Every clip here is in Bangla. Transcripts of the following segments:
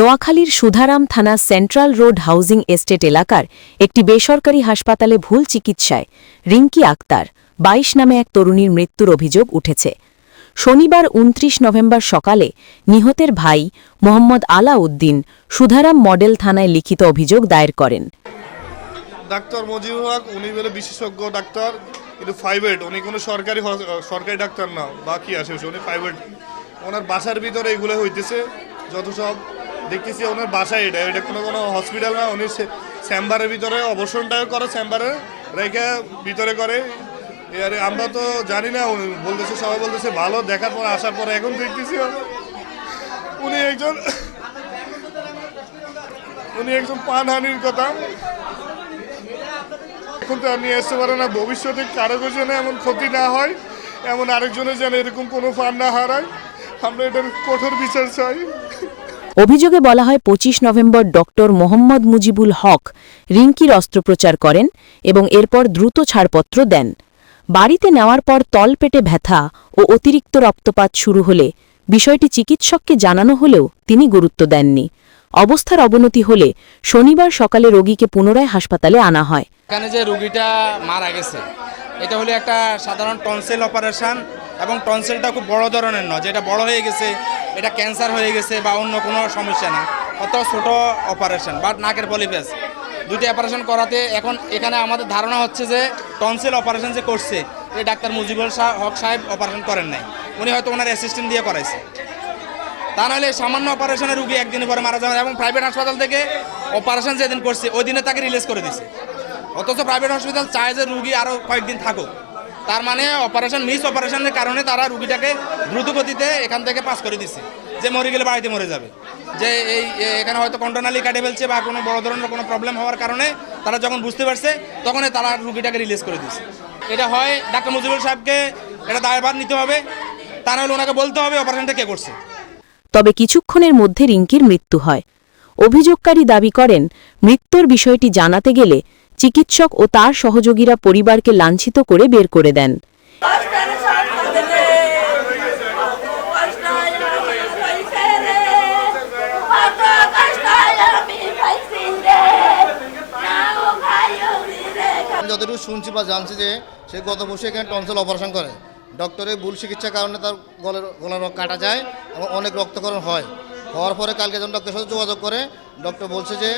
নোয়াখালীর সুধারাম থানা সেন্ট্রাল রোড হাউজিং এস্টেট এলাকার একটি বেসরকারি হাসপাতালে ভুল চিকিৎসায় রিঙ্কি আক্তার ২২ নামে এক তরুণীর মৃত্যুর অভিযোগ উঠেছে। শনিবার ২৯ নভেম্বর সকালে নিহতের ভাই মোহাম্মদ আলাউদ্দিন সুধারাম মডেল থানায় লিখিত অভিযোগ দায়ের করেন। ডাক্তার মজিবুল হক উনি বলে বিশেষজ্ঞ ডাক্তার, কিন্তু প্রাইভেট, উনি কোনো সরকারি ডাক্তার না, বাকি আসে উনি প্রাইভেট। ওনার বাসার ভিতরে এগুলো হইতেছে, যত সব দেখতেছি ওনার বাসায় এটা কোনো হসপিটাল না। উনি চেম্বারের ভিতরে অবসরটাও করে, চেম্বারে রেখে ভিতরে করে। আর আমরা তো জানি না, বলতেছে সবাই বলতেছে ভালো, দেখার পর আসার পরে এখন দেখতেছি উনি একজন প্রাণহানির কথা। এখন তো নিয়ে আসতে পারে না, ভবিষ্যতে কারো যেন এমন ক্ষতি না হয়, এমন আরেকজনের যেন এরকম কোনো প্রাণ না হারায়। আমরা এটার কঠোর বিচার চাই। অভিযোগে বলা হয় ২৫ নভেম্বর ডক্টর মোহাম্মদ মুজিবুল হক রিঙ্কির অস্ত্রোপচার করেন এবং এরপর দ্রুত ছাড়পত্র দেন। বাড়িতে নেওয়ার পর তলপেটে ব্যথা ও অতিরিক্ত রক্তপাত শুরু হলে বিষয়টি চিকিৎসককে জানানো হলেও তিনি গুরুত্ব দেননি। অবস্থার অবনতি হলে শনিবার সকালে রোগীকে পুনরায় হাসপাতালে আনা হয়। এখানে যে রোগীটা মারা গেছে এটা হলো একটা সাধারণ টনসিল অপারেশন, এবং টনসিলটা খুব বড় ধরনের নয়, যেটা বড় হয়ে গেছে, এটা ক্যান্সার হয়ে গেছে বা অন্য কোনো সমস্যা না, অত ছোট অপারেশন। বাট নাকের পলিপ্যাস দুটি অপারেশন করাতে এখন এখানে আমাদের ধারণা হচ্ছে যে টনসিল অপারেশন যে করছে এই ডাক্তার মুজিবুল হক সাহেব অপারেশন করেন নাই, উনি হয়তো ওনার অ্যাসিস্ট্যান্ট দিয়ে করাইছে। তা নাহলে সামান্য অপারেশনের রুগী একদিন পরে মারা যাবে, এবং প্রাইভেট হাসপাতাল থেকে অপারেশন যেদিন করছে ওই দিনে তাকে রিলিজ করে দিছে। অথচ প্রাইভেট হসপিটাল চায় যে রুগী আরও কয়েকদিন থাকুক। তার মানে মিস অপারেশনের কারণে তারা রুগীটাকে দ্রুত গতিতে এখান থেকে পাস করে দিচ্ছে, যে মরে গেলে বাড়িতে মরে যাবে, যে এখানে হয়তো কন্ট্রোনালি কাটে ফেলছে বা কোনো বড় ধরনের কোনো প্রবলেম হওয়ার কারণে তারা যখন বুঝতে পারছে তখনই তারা রুগীটাকে রিলিজ করে দিচ্ছে। এটা হয় ডাক্তার মুজিবুল সাহেবকে এটা দায়ভার নিতে হবে, তা নাহলে ওনাকে বলতে হবে অপারেশনটা কে করছে। তবে কিছুক্ষণের মধ্যে রিঙ্কির মৃত্যু হয়। অভিযোগকারী দাবি করেন, মৃত্যুর বিষয়টি জানাতে গেলে চিকিৎসক ও তার সহযোগীরা পরিবারকে লাঞ্ছিত করে বের করে দেন। যতটুকু শুনছি বা জানছি যে সে গত বছর এখানে টনসিল অপারেশন করে, ডক্টরের ভুল চিকিৎসার কারণে তার গলার কাটা যায় এবং অনেক রক্তক্ষরণ হওয়ার পরে কালকে যখন ডক্টরের সাথে যোগাযোগ করে, ডক্টর বলছে যে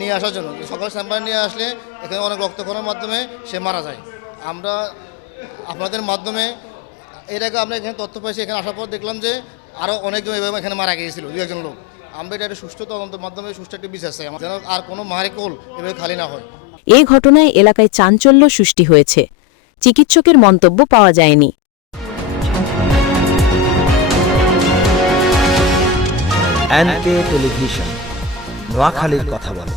নিয়ে আসার জন্য, সকালে চেম্বারে নিয়ে আসলে এখানে অনেক রক্তক্ষরণের মাধ্যমে সে মারা যায়। আমরা আপনাদের মাধ্যমে এর আগে আমরা এখানে তথ্য পাইছি, এখানে আসার পর দেখলাম যে আরও অনেকজন এভাবে এখানে মারা গিয়েছিল, দু একজন লোক। আমরা এটা একটা সুষ্ঠু তদন্তের মাধ্যমে সুষ্ঠু একটি বিচার চাই, যেন আর কোনো মারিকোল এভাবে খালি না হয়। এই ঘটনায় এলাকায় চাঞ্চল্য সৃষ্টি হয়েছে। চিকিৎসকের মন্তব্য পাওয়া যায়নি। NK টেলিভিশন, নোয়াখালীর কথা বলে।